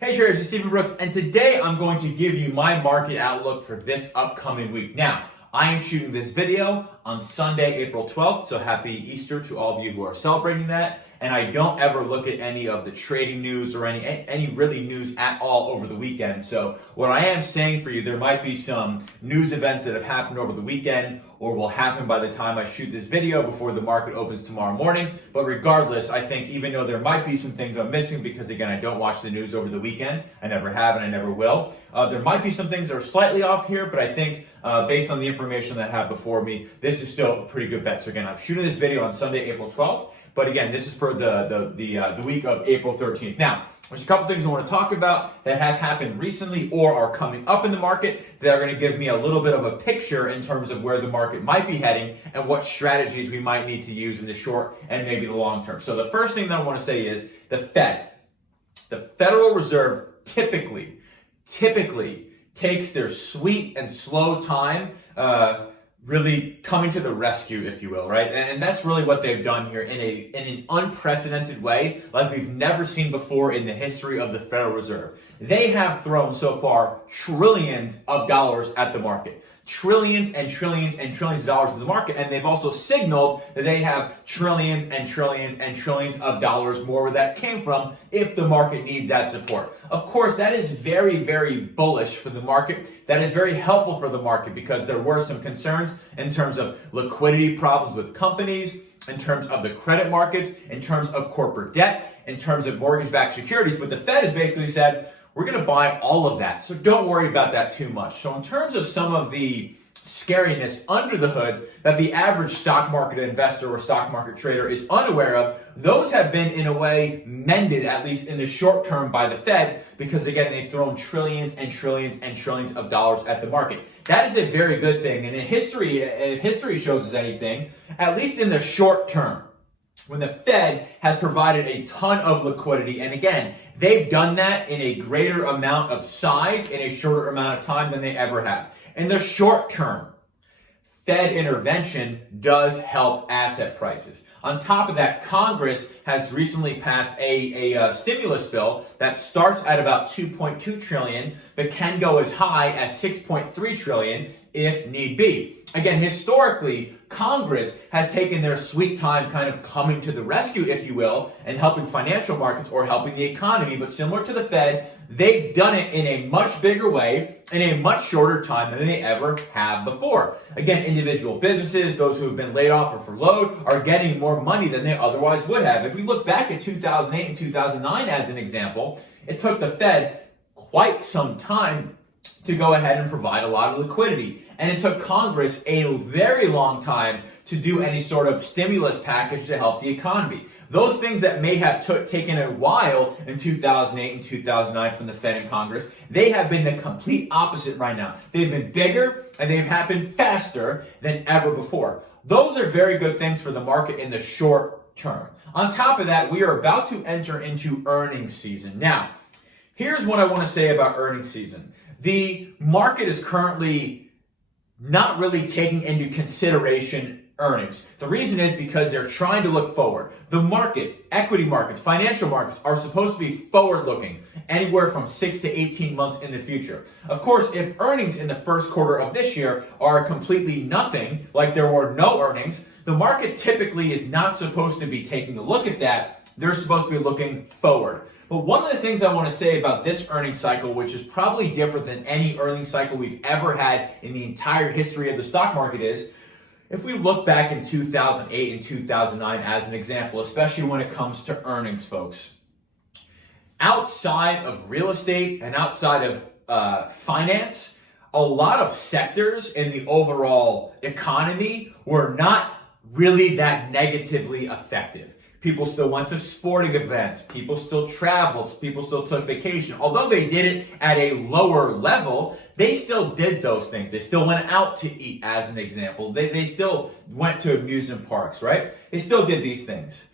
Hey traders, it's Stephen Brooks, and today I'm going to give you my market outlook for this upcoming week. Now, I am shooting this video on Sunday, April 12th, so happy Easter to all of you who are celebrating that. And I don't ever look at any of the trading news or any really news at all over the weekend. So what I am saying for you, there might be some news events that have happened over the weekend or will happen by the time I shoot this video before the market opens tomorrow morning. But regardless, I think even though there might be some things I'm missing because, again, I don't watch the news over the weekend, I never have and I never will, there might be some things that are slightly off here, but I think based on the information that I have before me, this is still a pretty good bet. So again, I'm shooting this video on Sunday, April 12th. But again, this is for the week of April 13th. Now, there's a couple things I want to talk about that have happened recently or are coming up in the market that are going to give me a little bit of a picture in terms of where the market might be heading and what strategies we might need to use in the short and maybe the long term. So the first thing that I want to say is the Fed. The Federal Reserve typically takes their sweet and slow time really coming to the rescue, if you will, right? And that's really what they've done here in an unprecedented way, like we've never seen before in the history of the Federal Reserve. They have thrown so far trillions of dollars at the market. Trillions and trillions and trillions of dollars in the market, and they've also signaled that they have trillions and trillions and trillions of dollars more where that came from if the market needs that support. Of course, that is very, very bullish for the market. That is very helpful for the market because there were some concerns in terms of liquidity problems with companies, in terms of the credit markets, in terms of corporate debt, in terms of mortgage-backed securities, but the Fed has basically said, we're going to buy all of that, so don't worry about that too much. So in terms of some of the scariness under the hood that the average stock market investor or stock market trader is unaware of, those have been in a way mended, at least in the short term, by the Fed because, again, they've thrown trillions and trillions and trillions of dollars at the market. That is a very good thing, and if history shows us anything, at least in the short term, when the Fed has provided a ton of liquidity, and again, they've done that in a greater amount of size in a shorter amount of time than they ever have. In the short term, Fed intervention does help asset prices. On top of that, Congress has recently passed a stimulus bill that starts at about $2.2 trillion, but can go as high as $6.3 trillion if need be. Again, historically, Congress has taken their sweet time kind of coming to the rescue, if you will, and helping financial markets or helping the economy. But similar to the Fed, they've done it in a much bigger way, in a much shorter time than they ever have before. Again, individual businesses, those who have been laid off or furloughed, are getting more money than they otherwise would have. If we look back at 2008 and 2009 as an example, it took the Fed quite some time to go ahead and provide a lot of liquidity. And it took Congress a very long time to do any sort of stimulus package to help the economy. Those things that may have taken a while in 2008 and 2009 from the Fed and Congress, they have been the complete opposite right now. They've been bigger and they've happened faster than ever before. Those are very good things for the market in the short term. On top of that, we are about to enter into earnings season. Now, here's what I want to say about earnings season. The market is currently not really taking into consideration earnings. The reason is because they're trying to look forward. The market, equity markets, financial markets are supposed to be forward-looking, anywhere from 6 to 18 months in the future. Of course, if earnings in the first quarter of this year are completely nothing, like there were no earnings, the market typically is not supposed to be taking a look at that. They're supposed to be looking forward. But one of the things I want to say about this earnings cycle, which is probably different than any earnings cycle we've ever had in the entire history of the stock market, is if we look back in 2008 and 2009 as an example, especially when it comes to earnings, folks, outside of real estate and outside of finance, a lot of sectors in the overall economy were not really that negatively affected. People still went to sporting events. People still traveled. People still took vacation. Although they did it at a lower level, they still did those things. They still went out to eat, as an example. They still went to amusement parks, right? They still did these things.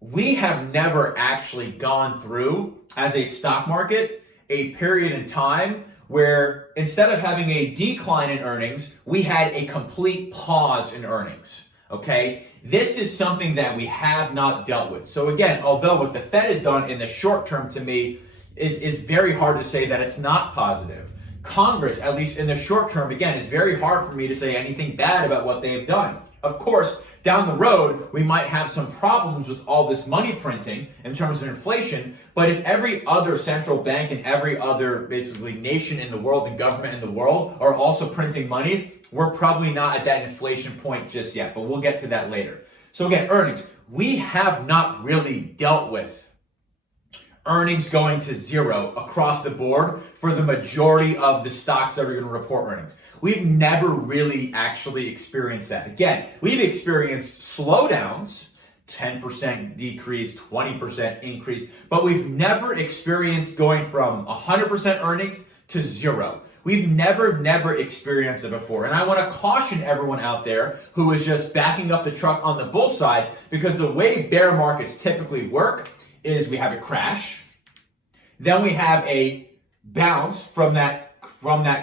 We have never actually gone through, as a stock market, a period in time where instead of having a decline in earnings, we had a complete pause in earnings. Okay, this is something that we have not dealt with. So again, although what the Fed has done in the short term to me is very hard to say that it's not positive. Congress, at least in the short term, again, it's very hard for me to say anything bad about what they've done. Of course, down the road, we might have some problems with all this money printing in terms of inflation, but if every other central bank and every other basically nation in the world and government in the world are also printing money, we're probably not at that inflation point just yet, but we'll get to that later. So again, earnings. We have not really dealt with earnings going to zero across the board for the majority of the stocks that are going to report earnings. We've never really actually experienced that. Again, we've experienced slowdowns, 10% decrease, 20% increase, but we've never experienced going from 100% earnings to zero. We've never experienced it before. And I want to caution everyone out there who is just backing up the truck on the bull side, because the way bear markets typically work is we have a crash, then we have a bounce from that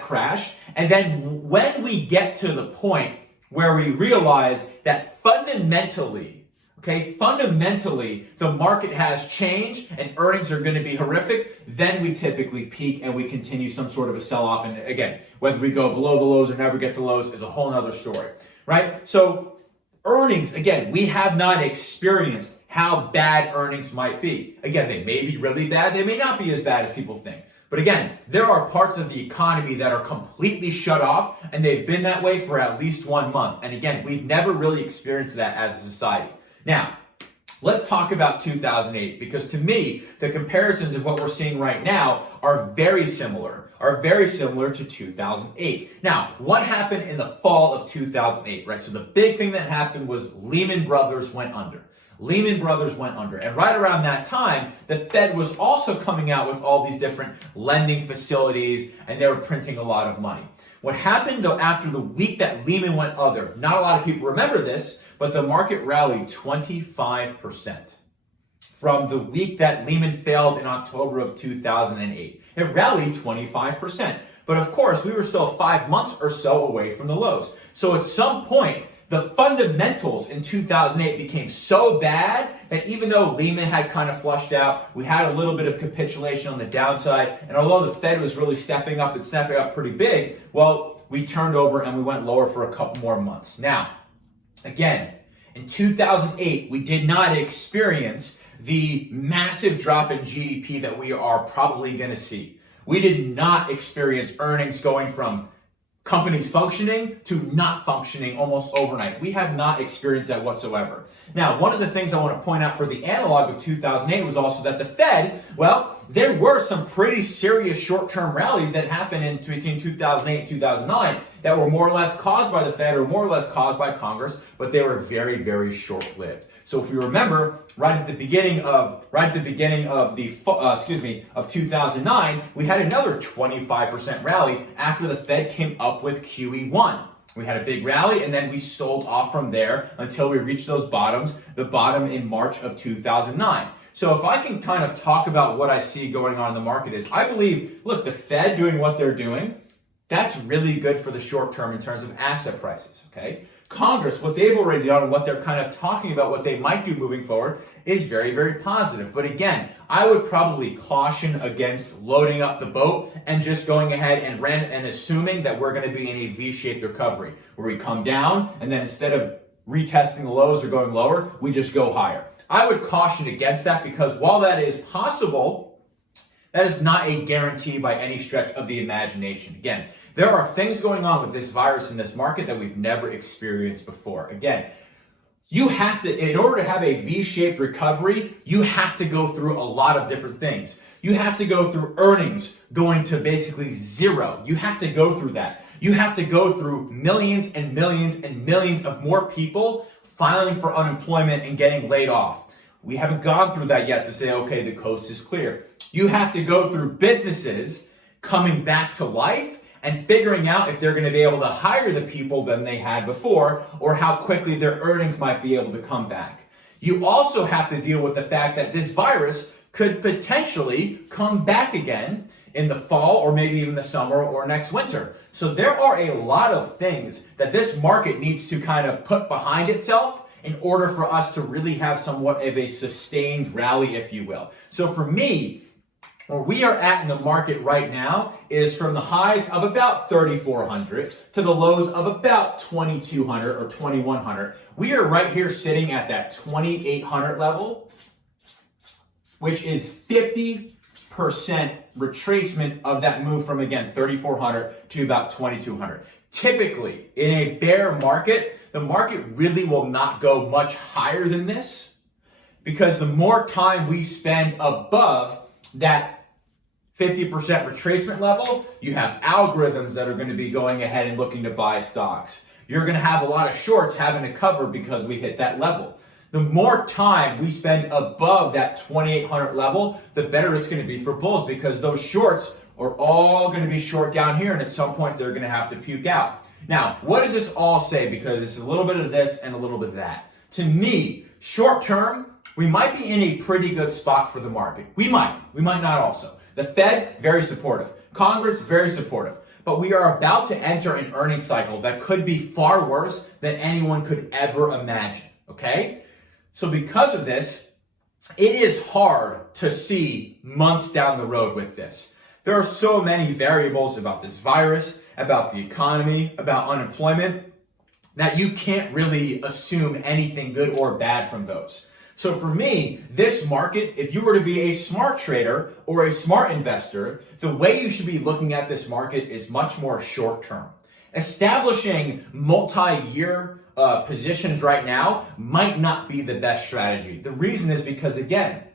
crash, and then when we get to the point where we realize that fundamentally, the market has changed and earnings are going to be horrific, then we typically peak and we continue some sort of a sell-off. And again, whether we go below the lows or never get to lows is a whole nother story, right? So earnings, again, we have not experienced how bad earnings might be. Again, they may be really bad. They may not be as bad as people think. But again, there are parts of the economy that are completely shut off, and they've been that way for at least 1 month. And again, we've never really experienced that as a society. Now, let's talk about 2008, because to me, the comparisons of what we're seeing right now are very similar to 2008. Now, what happened in the fall of 2008, right? So the big thing that happened was Lehman Brothers went under. And right around that time, the Fed was also coming out with all these different lending facilities, and they were printing a lot of money. What happened though after the week that Lehman went under, not a lot of people remember this, but the market rallied 25% from the week that Lehman failed in October of 2008. It rallied 25%. But of course, we were still 5 months or so away from the lows. So at some point, the fundamentals in 2008 became so bad that even though Lehman had kind of flushed out, we had a little bit of capitulation on the downside, and although the Fed was really stepping up pretty big, well, we turned over and we went lower for a couple more months. Now, again, in 2008, we did not experience the massive drop in GDP that we are probably going to see. We did not experience earnings going from companies functioning to not functioning almost overnight. We have not experienced that whatsoever. Now, one of the things I want to point out for the analog of 2008 was also that the Fed, well, there were some pretty serious short-term rallies that happened in between 2008 and 2009 that were more or less caused by the Fed or more or less caused by Congress, but they were very short-lived. So if you remember, right at the beginning of 2009, we had another 25% rally after the Fed came up with QE1. We had a big rally, and then we sold off from there until we reached those bottoms, the bottom in March of 2009. So if I can kind of talk about what I see going on in the market is, I believe, look, the Fed doing what they're doing, that's really good for the short term in terms of asset prices, okay? Congress, what they've already done and what they're kind of talking about, what they might do moving forward, is very positive. But again, I would probably caution against loading up the boat and just going ahead and assuming that we're going to be in a V-shaped recovery, where we come down and then instead of retesting the lows or going lower, we just go higher. I would caution against that, because while that is possible, that is not a guarantee by any stretch of the imagination. Again, there are things going on with this virus in this market that we've never experienced before. Again, you have to, in order to have a V-shaped recovery, you have to go through a lot of different things. You have to go through earnings going to basically zero. You have to go through that. You have to go through millions and millions and millions of more people filing for unemployment and getting laid off. We haven't gone through that yet to say, okay, the coast is clear. You have to go through businesses coming back to life and figuring out if they're going to be able to hire the people than they had before, or how quickly their earnings might be able to come back. You also have to deal with the fact that this virus could potentially come back again in the fall or maybe even the summer or next winter. So there are a lot of things that this market needs to kind of put behind itself in order for us to really have somewhat of a sustained rally, if you will. So for me, where we are at in the market right now is from the highs of about 3,400 to the lows of about 2,200 or 2,100. We are right here sitting at that 2,800 level, which is 50% retracement of that move from, again, 3,400 to about 2,200. Typically, in a bear market, the market really will not go much higher than this, because the more time we spend above that 50% retracement level, you have algorithms that are going to be going ahead and looking to buy stocks. You're going to have a lot of shorts having to cover because we hit that level. The more time we spend above that 2,800 level, the better it's going to be for bulls, because those shorts are all going to be short down here, and at some point they're going to have to puke out. Now, what does this all say? Because it's a little bit of this and a little bit of that. To me, short term, we might be in a pretty good spot for the market. We might not also. The Fed, very supportive. Congress, very supportive. But we are about to enter an earnings cycle that could be far worse than anyone could ever imagine, okay? So because of this, it is hard to see months down the road with this. There are so many variables about this virus, about the economy, about unemployment, that you can't really assume anything good or bad from those. So for me, this market, if you were to be a smart trader or a smart investor, the way you should be looking at this market is much more short term. Establishing multi-year positions right now might not be the best strategy. The reason is because, again,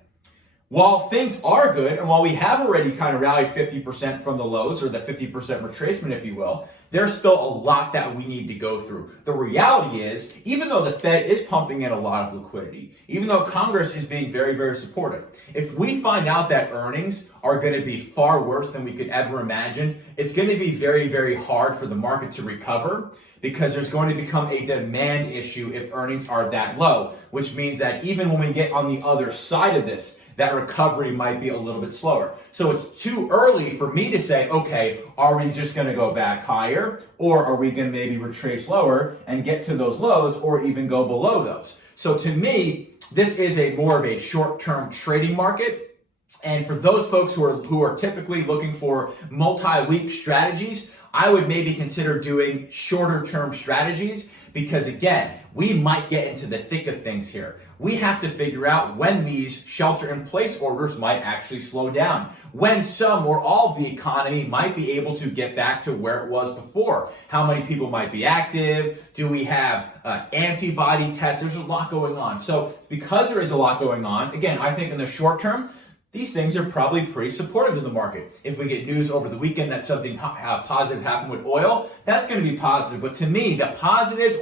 while things are good, and while we have already kind of rallied 50% from the lows, or the 50% retracement, if you will, there's still a lot that we need to go through. The reality is, even though the Fed is pumping in a lot of liquidity, even though Congress is being very, very supportive, if we find out that earnings are going to be far worse than we could ever imagine, it's going to be very, very hard for the market to recover, because there's going to become a demand issue if earnings are that low, which means that even when we get on the other side of this, that recovery might be a little bit slower. So it's too early for me to say, okay, are we just going to go back higher, or are we going to maybe retrace lower and get to those lows, or even go below those? So to me, this is more of a short-term trading market. And for those folks who are typically looking for multi-week strategies, I would maybe consider doing shorter-term strategies, because again, we might get into the thick of things here. We have to figure out when these shelter-in-place orders might actually slow down, when some or all of the economy might be able to get back to where it was before. How many people might be active? Do we have antibody tests? There's a lot going on. So because there is a lot going on, again, I think in the short term, these things are probably pretty supportive in the market. If we get news over the weekend that something positive happened with oil, that's going to be positive. But to me, the positives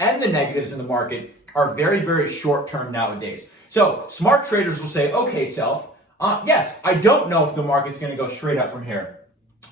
and the negatives in the market are very, very short term nowadays. So smart traders will say, okay, Self, yes, I don't know if the market's going to go straight up from here.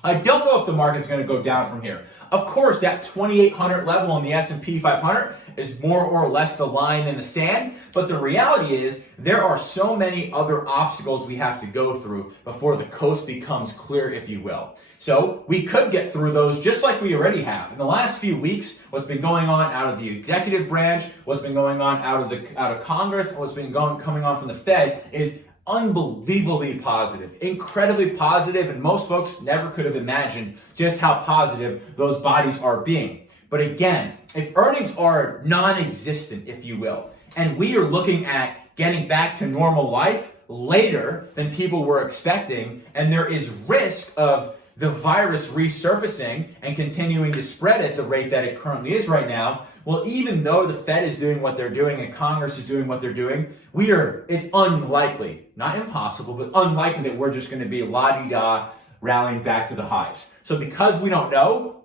I don't know if the market's going to go down from here. Of course, that 2,800 level on the S&P 500 is more or less the line in the sand, but the reality is there are so many other obstacles we have to go through before the coast becomes clear, if you will. So we could get through those just like we already have. In the last few weeks, what's been going on out of the executive branch, what's been going on out of Congress, and what's been coming on from the Fed is unbelievably positive, incredibly positive, and most folks never could have imagined just how positive those bodies are being. But again, if earnings are non-existent, if you will, and we are looking at getting back to normal life later than people were expecting, and there is risk of the virus resurfacing and continuing to spread at the rate that it currently is right now, well, even though the Fed is doing what they're doing and Congress is doing what they're doing, it's unlikely, not impossible, but unlikely that we're just going to be la-di-da rallying back to the highs. So because we don't know,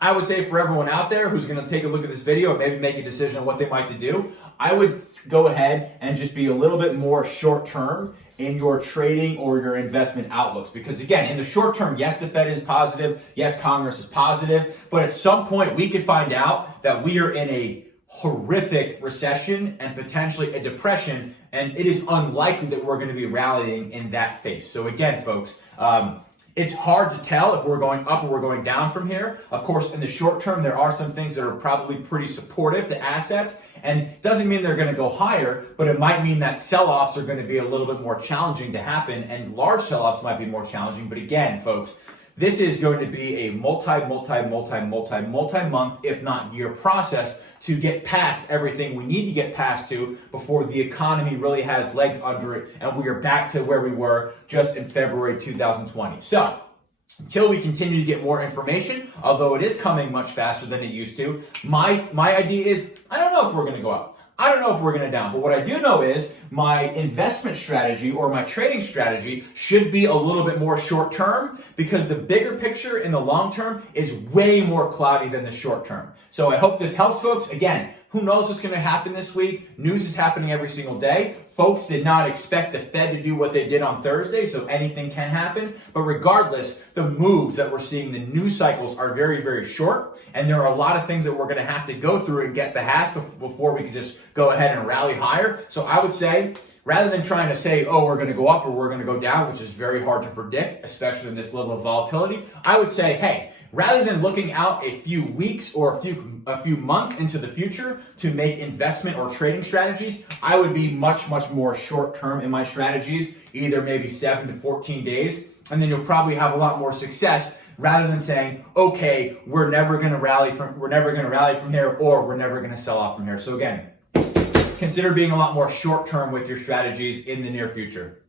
I would say for everyone out there who's going to take a look at this video and maybe make a decision on what they might to do, I would go ahead and just be a little bit more short term in your trading or your investment outlooks. Because again, in the short term, yes, the Fed is positive. Yes, Congress is positive. But at some point, we could find out that we are in a horrific recession and potentially a depression. And it is unlikely that we're going to be rallying in that phase. So again, folks, It's hard to tell if we're going up or we're going down from here. Of course, in the short term, there are some things that are probably pretty supportive to assets, and doesn't mean they're going to go higher, but it might mean that sell-offs are going to be a little bit more challenging to happen, and large sell-offs might be more challenging. But again, folks, this is going to be a multi-month, if not year process to get past everything we need to get past to before the economy really has legs under it and we are back to where we were just in February 2020. So, until we continue to get more information, although it is coming much faster than it used to, my idea is, I don't know if we're going to go up. I don't know if we're going to down, but what I do know is my investment strategy or my trading strategy should be a little bit more short term, because the bigger picture in the long term is way more cloudy than the short term. So I hope this helps, folks. Again, who knows what's going to happen this week? News is happening every single day. Folks did not expect the Fed to do what they did on Thursday, so anything can happen. But regardless, the moves that we're seeing, the news cycles are very, very short. And there are a lot of things that we're going to have to go through and get past before we can just go ahead and rally higher. So I would say, rather than trying to say, oh, we're going to go up or we're going to go down, which is very hard to predict, especially in this level of volatility, I would say, hey, rather than looking out a few weeks or a few months into the future to make investment or trading strategies, I would be much more short term in my strategies, either maybe 7 to 14 days, and then you'll probably have a lot more success rather than saying, okay, we're never going to rally from here, or we're never going to sell off from here. So again, consider being a lot more short term with your strategies in the near future.